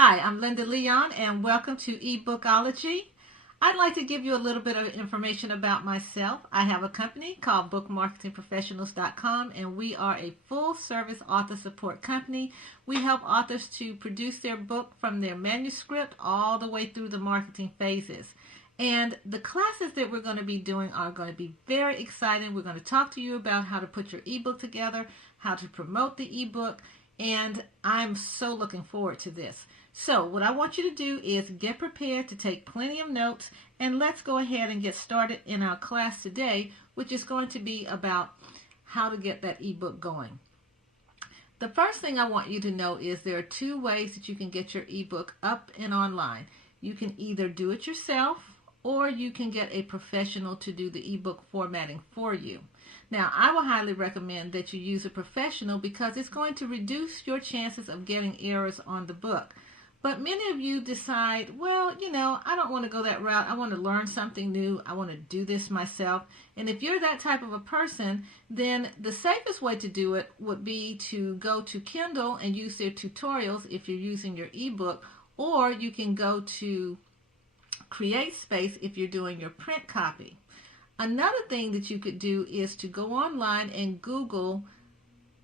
Hi, I'm Linda Leon and welcome to Ebookology. I'd like to give you a little bit of information about myself. I have a company called bookmarketingprofessionals.com and we are a full service author support company. We help authors to produce their book from their manuscript all the way through the marketing phases. And the classes that we're going to be doing are going to be very exciting. We're going to talk to you about how to put your ebook together, how to promote the ebook, and I'm so looking forward to this. So what I want you to do is get prepared to take plenty of notes, and let's go ahead and get started in our class today, which is going to be about how to get that ebook going. The first thing I want you to know is there are two ways that you can get your ebook up and online. You can either do it yourself or you can get a professional to do the ebook formatting for you. Now, I will highly recommend that you use a professional because it's going to reduce your chances of getting errors on the book. But many of you decide, well, I don't want to go that route. I want to learn something new. I want to do this myself. And if you're that type of a person, then the safest way to do it would be to go to Kindle and use their tutorials if you're using your ebook, or you can go to CreateSpace if you're doing your print copy. Another thing that you could do is to go online and Google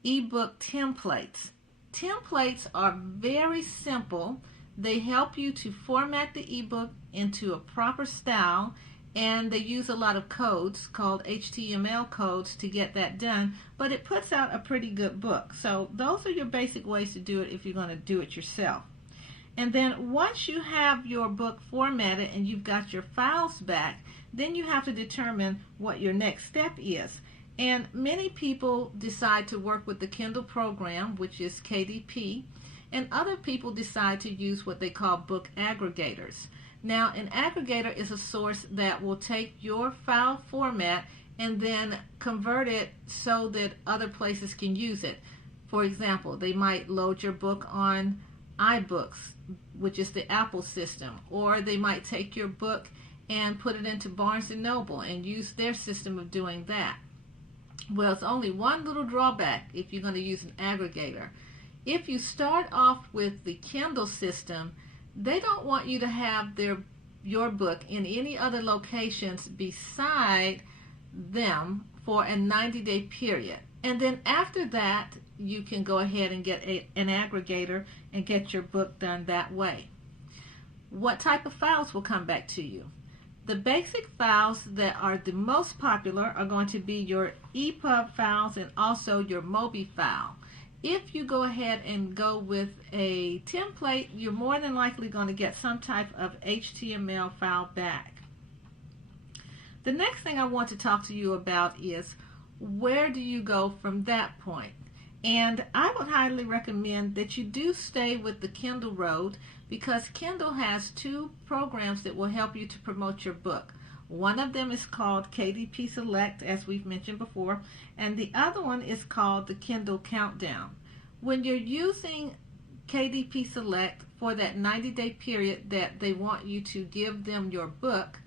ebook templates. Templates are very simple. They help you to format the ebook into a proper style, and they use a lot of codes called HTML codes to get that done, but it puts out a pretty good book. So those are your basic ways to do it if you're going to do it yourself. And then once you have your book formatted and you've got your files back, then you have to determine what your next step is. And many people decide to work with the Kindle program, which is KDP, and other people decide to use what they call book aggregators. Now, an aggregator is a source that will take your file format and then convert it so that other places can use it. For example, they might load your book on iBooks, which is the Apple system, or they might take your book and put it into Barnes & Noble and use their system of doing that. Well, it's only one little drawback if you're going to use an aggregator. If you start off with the Kindle system, they don't want you to have your book in any other locations beside them for a 90-day period. And then after that, you can go ahead and get an aggregator and get your book done that way. What type of files will come back to you? The basic files that are the most popular are going to be your EPUB files and also your MOBI file. If you go ahead and go with a template, you're more than likely going to get some type of HTML file back. The next thing I want to talk to you about is where do you go from that point? And I would highly recommend that you do stay with the Kindle road because Kindle has two programs that will help you to promote your book. One of them is called KDP Select, as we've mentioned before, and the other one is called the Kindle Countdown. When you're using KDP Select for that 90-day period that they want you to give them your book,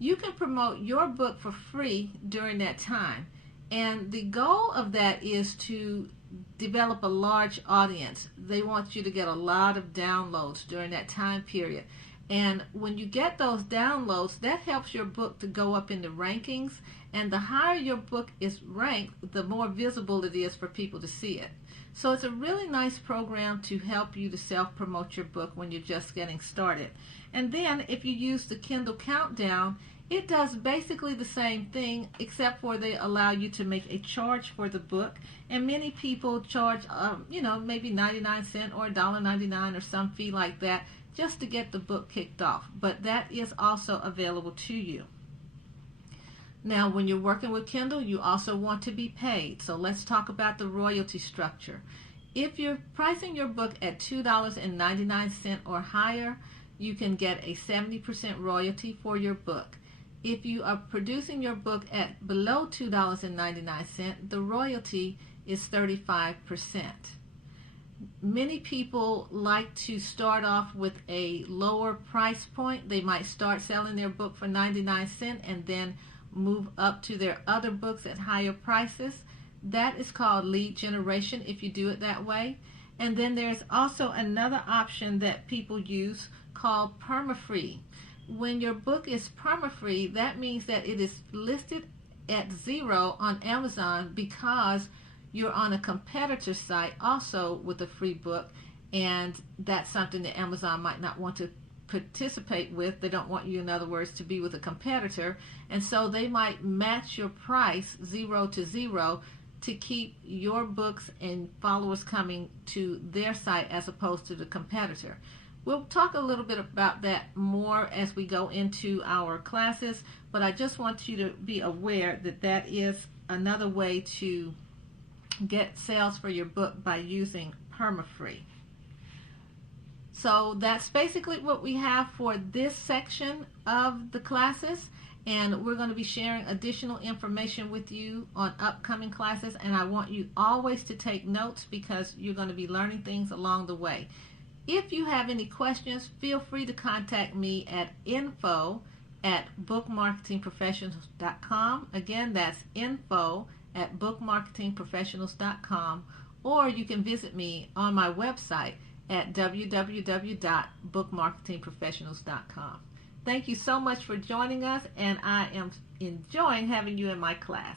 you can promote your book for free during that time. And the goal of that is to develop a large audience. They want you to get a lot of downloads during that time period. And when you get those downloads, that helps your book to go up in the rankings. And the higher your book is ranked, the more visible it is for people to see it. So it's a really nice program to help you to self-promote your book when you're just getting started. And then if you use the Kindle Countdown, it does basically the same thing, except for they allow you to make a charge for the book. And many people charge, maybe 99 cents or $1.99 or some fee like that just to get the book kicked off. But that is also available to you. Now, when you're working with Kindle, you also want to be paid. So let's talk about the royalty structure. If you're pricing your book at $2.99 or higher, you can get a 70% royalty for your book. If you are producing your book at below $2.99, the royalty is 35%. Many people like to start off with a lower price point. They might start selling their book for 99 cents and then move up to their other books at higher prices. That is called lead generation if you do it that way. And then there's also another option that people use called perma-free. When your book is perma-free, that means that it is listed at 0 on Amazon because you're on a competitor site also with a free book, and that's something that Amazon might not want to participate with. They don't want you, in other words, to be with a competitor, and so they might match your price 0 to 0 to keep your books and followers coming to their site as opposed to the competitor. We'll talk a little bit about that more as we go into our classes, but I just want you to be aware that that is another way to get sales for your book by using perma-free. So that's basically what we have for this section of the classes, and we're going to be sharing additional information with you on upcoming classes, and I want you always to take notes because you're going to be learning things along the way. If you have any questions, feel free to contact me at info@bookmarketingprofessionals.com. Again, that's info@bookmarketingprofessionals.com, or you can visit me on my website at www.bookmarketingprofessionals.com. Thank you so much for joining us, and I am enjoying having you in my class.